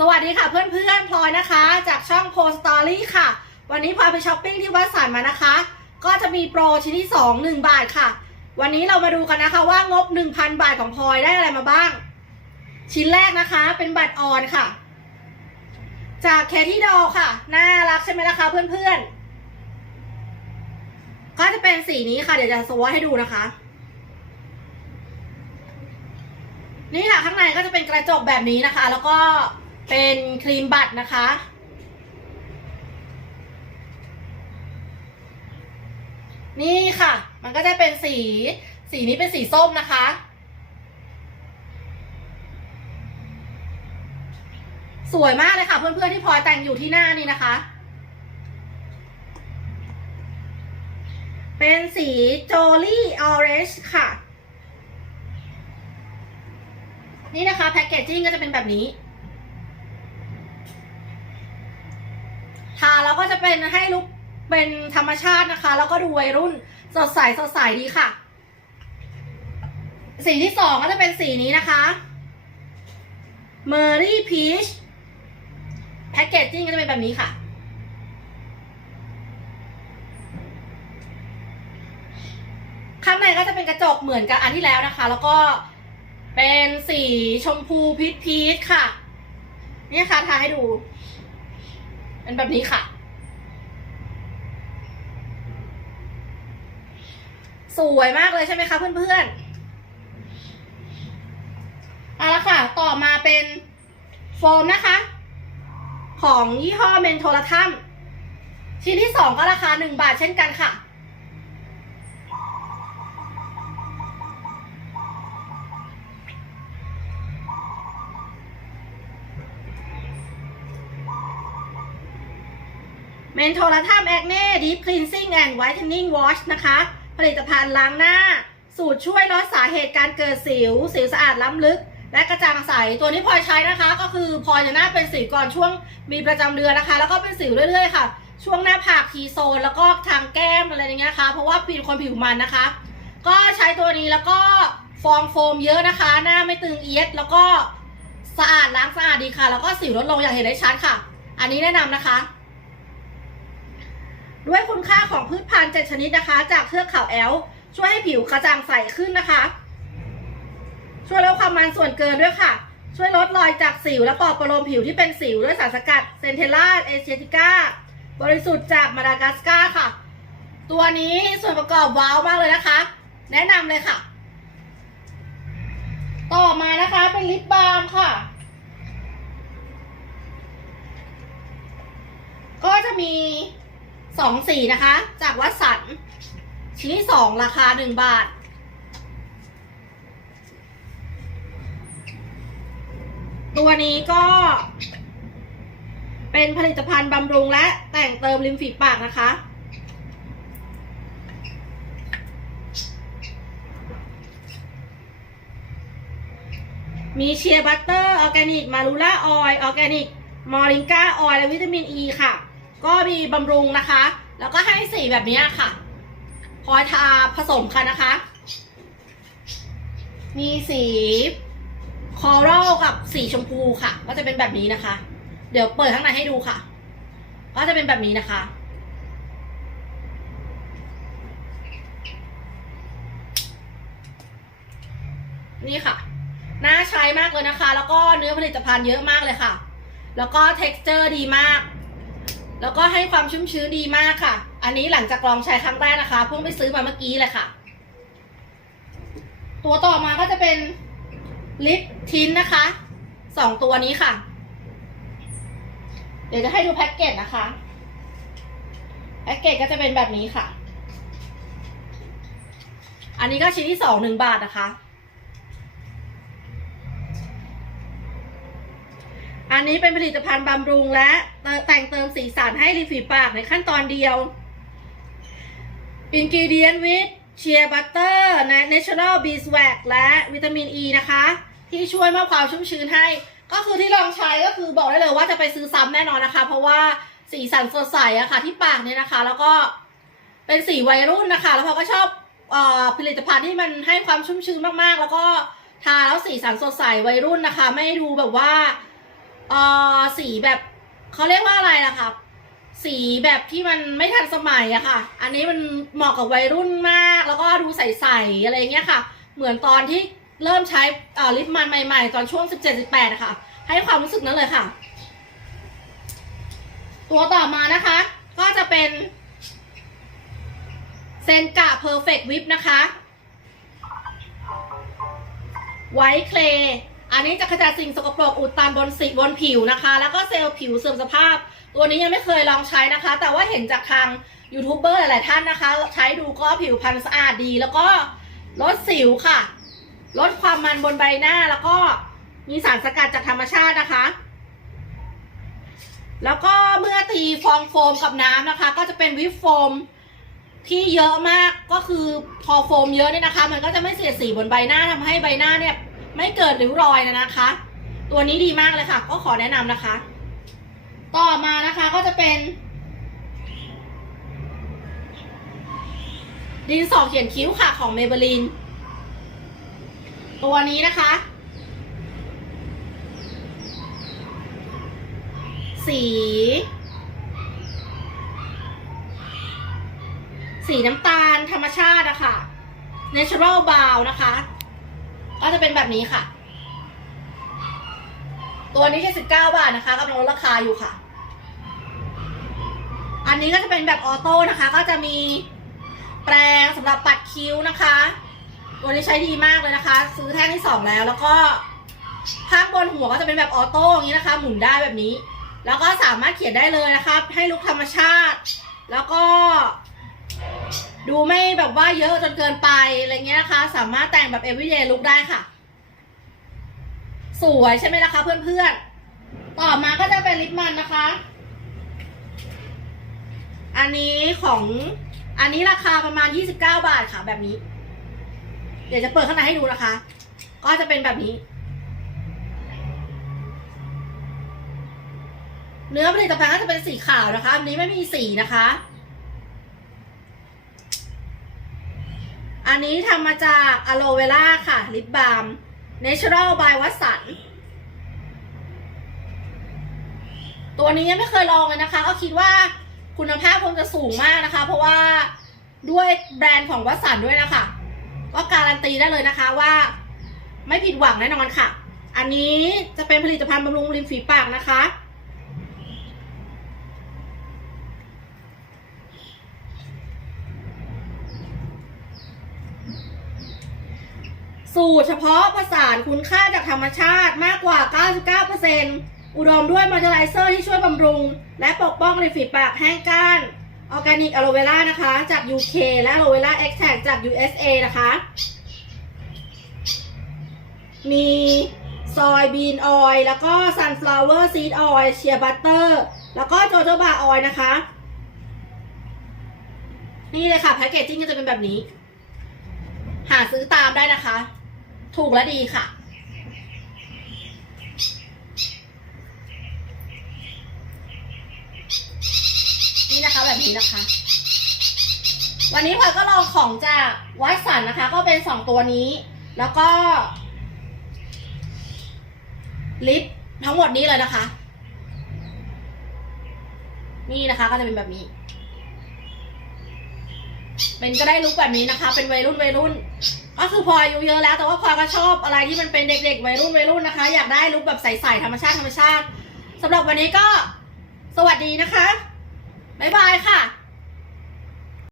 สวัสดีค่ะเพื่อนๆพลอยนะคะ จากช่องโพสตอรี่ค่ะ วันนี้พลอยไปช้อปปิ้งที่วัดสันมานะคะ ก็จะมีโปรชิ้นที่ 2 1 บาทค่ะ วันนี้เรามาดูกันนะคะว่างบ 1,000 บาทของพลอยได้อะไรมาบ้าง ชิ้นแรกนะคะเป็นบัตรออนค่ะ จากแคที่ดอค่ะ น่ารักใช่ไหมล่ะคะเพื่อนๆ ก็จะเป็นสีนี้ค่ะ เดี๋ยวจะสวอให้ดูนะคะ นี่ค่ะข้างในก็จะเป็นกระจกแบบนี้นะคะ แล้วก็ เป็นครีมบัตรนะคะ นี่ค่ะ มันก็จะเป็นสี สีนี้เป็นสีส้มนะคะ สวยมากเลยค่ะเพื่อนๆที่พลอยแต่งอยู่ที่หน้านี่นะคะ เป็นสีโจลี่ออเรนจ์ค่ะ นี่นะคะแพ็กเกจจิ้งก็จะเป็นแบบนี้ ทาแล้วก็จะเป็นให้ลุกเป็นธรรมชาตินะคะ แล้วก็ดูวัยรุ่นสดใสสดใสดีค่ะ สีที่สองก็จะเป็นสีนี้นะคะ Merry Peach แพ็กเกจจิ้งก็จะเป็นแบบนี้ค่ะ ข้างในก็จะเป็นกระจกเหมือนกับอันที่แล้วนะคะ แล้วก็เป็นสีชมพูพีชพีชค่ะ นี่ค่ะทาให้ดู เป็นแบบนี้ค่ะ สวยมากเลยใช่ไหมคะเพื่อนๆเอาละค่ะ ต่อมาเป็นโฟมนะคะ ของยี่ห้อเมนโทรทัมชิ้นที่สองก็ราคาหนึ่งบาทเช่นกันค่ะ เมนโทรทัมแอคเน่ดีฟคลีนซิ่งแอนด์ไวท์เทนนิ่งวอชนะคะ ผลิตภัณฑ์ล้างหน้า สูตรช่วยลดสาเหตุการเกิดสิว สิวสะอาดล้ำลึก และกระจ่างใส ตัวนี้พลอยใช้นะคะ ก็คือพลอยจะหน้าเป็นสิวก่อนช่วงมีประจำเดือนนะคะ แล้วก็เป็นสิวเรื่อยๆค่ะ ช่วงหน้าผากทีโซน แล้วก็ทางแก้มอะไรอย่างเงี้ยนะคะเพราะว่าเป็นคนผิวมันนะคะ ก็ใช้ตัวนี้แล้วก็ฟองโฟมเยอะนะคะ หน้าไม่ตึงเอียดแล้วก็สะอาดล้างสะอาดดีค่ะ แล้วก็สิวลดลงอย่างเห็นได้ชัดค่ะ อันนี้แนะนำนะคะ ด้วยคุณค่าของพืชพันธุ์เจ็ดชนิดนะคะ จากเทือกเขาแอล ช่วยให้ผิวกระจ่างใสขึ้นนะคะ ช่วยลดความมันส่วนเกินด้วยค่ะ ช่วยลดรอยจากสิวและปอบประโลมผิวที่เป็นสิวด้วยสารสกัดเซนเทล่าเอเชียติก้าบริสุทธิ์จากมาดากัสการ์ค่ะ ตัวนี้ส่วนประกอบว้าวมากเลยนะคะ แนะนำเลยค่ะ ต่อมานะคะเป็นลิปบาล์มค่ะก็จะมี สองสีนะคะ จากวัดสันชิ้นที่สองราคาหนึ่งบาท ตัวนี้ก็ เป็นผลิตภัณฑ์บำรุงและแต่งเติมริมฝีปากนะคะ มีเชียร์บัตเตอร์ออร์แกนิก มารูล่าออยล์ออร์แกนิก มอริงกาออยล์และวิตามินอ e ีค่ะ ก็มีบำรุงนะคะ แล้วก็ให้สีแบบนี้ค่ะ พอยทาผสมกันนะคะ มีสีคอรัลกับสีชมพูค่ะ ก็จะเป็นแบบนี้นะคะ เดี๋ยวเปิดข้างในให้ดูค่ะ ก็จะเป็นแบบนี้นะคะ นี่ค่ะ น่าใช้มากเลยนะคะ แล้วก็เนื้อผลิตภัณฑ์เยอะมากเลยค่ะ แล้วก็ t e x t อร์ดีมาก แล้วก็ให้ความชุ่มชื้นดีมากค่ะ อันนี้หลังจากลองใช้ครั้งแรกนะคะเพิ่งไปซื้อมาเมื่อกี้เลยค่ะ ตัวต่อมาก็จะเป็นลิปทินนะคะสองตัวนี้ค่ะ เดี๋ยวจะให้ดูแพ็กเกจนะคะ แพ็กเกจก็จะเป็นแบบนี้ค่ะ อันนี้ก็ชิ้นที่สองหนึ่งบาทนะคะ อันนี้เป็นผลิตภัณฑ์บำรุงและแต่งเติมสีสันให้ริมฝีปากในขั้นตอนเดียว Ingredient with Shea Butter และ Natural Beeswax และวิตามินอ e ีนะคะ ที่ช่วยมอบความชุ่มชื้นให้ ก็คือที่ลองใช้ก็คือบอกได้เลยว่าจะไปซื้อซ้ำแน่นอนนะคะ เพราะว่าสีสันสดใสอะค่ะที่ปากเนี่ยนะคะ แล้วก็เป็นสีวัยรุ่นนะคะ แล้วพอก็ชอบออผลิตภัณฑ์ที่มันให้ความชุ่มชื้นมากๆ แล้วก็ทาแล้วสีสันสดใสวัยรุ่นนะคะ ไม่ดูแบบว่า เอ่อสีแบบเขาเรียกว่าอะไรล่ะครับ สีแบบที่มันไม่ทันสมัยอะค่ะ อันนี้มันเหมาะกับวัยรุ่นมากแล้วก็ดูใสๆอะไรเงี้ยค่ะ เหมือนตอนที่เริ่มใช้เอ่อลิปมันใหม่ ๆ ตอนช่วง 17-18ะค่ะ ให้ความรู้สึกนั้นเลยค่ะ ตัวต่อมานะคะ ก็จะเป็นเซนกาเพอร์เฟกต์วิปนะคะ ไวท์เคล อันนี้จะขจัดสิ่งสกปรกอุดตันบนสีบนผิวนะคะ แล้วก็เซลล์ผิวเสื่อมสภาพ ตัวนี้ยังไม่เคยลองใช้นะคะ แต่ว่าเห็นจากทางยูทูบเบอร์หลายๆท่านนะคะ ใช้ดูก็ผิวพรรณสะอาดดี แล้วก็ลดสิวค่ะ ลดความมันบนใบหน้าแล้วก็มีสารสกัดจากธรรมชาตินะคะ แล้วก็เมื่อตีฟองโฟมกับน้ำนะคะ ก็จะเป็นวิปโฟมที่เยอะมากก็คือพอโฟมเยอะเนี่ยนะคะ มันก็จะไม่เสียสีบนใบหน้าทำให้ใบหน้าเนี่ย ไม่เกิดริ้วรอยนะคะ ตัวนี้ดีมากเลยค่ะ ก็ขอแนะนำนะคะ ต่อมานะคะก็จะเป็น ดินสอเขียนคิ้วค่ะของเมเบลินตัวนี้นะคะ สี สีน้ำตาลธรรมชาติอะคะ natural brown นะคะ ก็จะเป็นแบบนี้ค่ะ ตัวนี้79บาทนะคะกำลังลดราคาอยู่ค่ะ อันนี้ก็จะเป็นแบบออโต้นะคะ ก็จะมีแปรงสำหรับปัดคิ้วนะคะ ตัวนี้ใช้ดีมากเลยนะคะ ซื้อแท่งที่สองแล้ว แล้วก็ข้างบนหัวก็จะเป็นแบบออโต้อย่างนี้นะคะ หมุนได้แบบนี้ แล้วก็สามารถเขียนได้เลยนะคะ ให้ลุกธรรมชาติ แล้วก็ ดูไม่แบบว่าเยอะจนเกินไปอะไรเงี้ยนะคะสามารถแต่งแบบ everyday look ได้ค่ะ สวยใช่ไหมล่ะคะ เพื่อนๆ ต่อมาก็จะเป็นลิปมันนะคะ อันนี้ของอันนี้ราคาประมาณ 29 บาทค่ะแบบนี้ เดี๋ยวจะเปิดข้างในให้ดูนะคะ ก็จะเป็นแบบนี้ เนื้อผลิตภัณฑ์ก็จะเป็นสีขาวนะคะ อันนี้ไม่มีสีนะคะ อันนี้ทำมาจากอะโลเวล่าค่ะ ลิปบาล์ม Natural by วัสันตัวนี้ยังไม่เคยลองเลยนะคะ ก็คิดว่าคุณภาพคงจะสูงมากนะคะ เพราะว่าด้วยแบรนด์ของวัสันด้วยนะคะ ก็การันตีได้เลยนะคะว่า ไม่ผิดหวังแน่นอนค่ะ อันนี้จะเป็นผลิตภัณฑ์บำรุงริมฝีปากนะคะ สูตรเฉพาะผสานคุณค่าจากธรรมชาติมากกว่า 99%อุดมด้วยมอยเจอไรเซอร์ที่ช่วยบำรุง และปกป้องริมฝีปากแห้งก้านออร์แกนิกอะโลเวล่านะคะ จาก UK และอะโลเวล่าเอ็กแทจาก USA นะคะ มีซอยบีนออยแล้วก็ซันฟลาวเวอร์ซีดออยเชียร์บัตเตอร์แล้วก็โจโจบาออยนะคะ นี่เลยค่ะ แพคเกจจิ้งก็จะเป็นแบบนี้ หาซื้อตามได้นะคะ ถูกและดีค่ะ นี่นะคะแบบนี้นะคะ วันนี้พลอยก็ลองของจากวัดสันนะคะ ก็เป็นสองตัวนี้ แล้วก็ ลิปทั้งหมดนี้เลยนะคะ นี่นะคะก็จะเป็นแบบนี้เป็นก็ได้ลุกแบบนี้นะคะ เป็นวัยรุ่นวัยรุ่น ก็คือพลอยอายุเยอะแล้ว แต่ว่าพลอยก็ชอบอะไรที่มันเป็นเด็ก ๆ วัยรุ่นวัยรุ่นนะคะ อยากได้ลุคแบบใสๆธรรมชาติธรรมชาติสำหรับวันนี้ก็สวัสดีนะคะบ๊ายบายค่ะ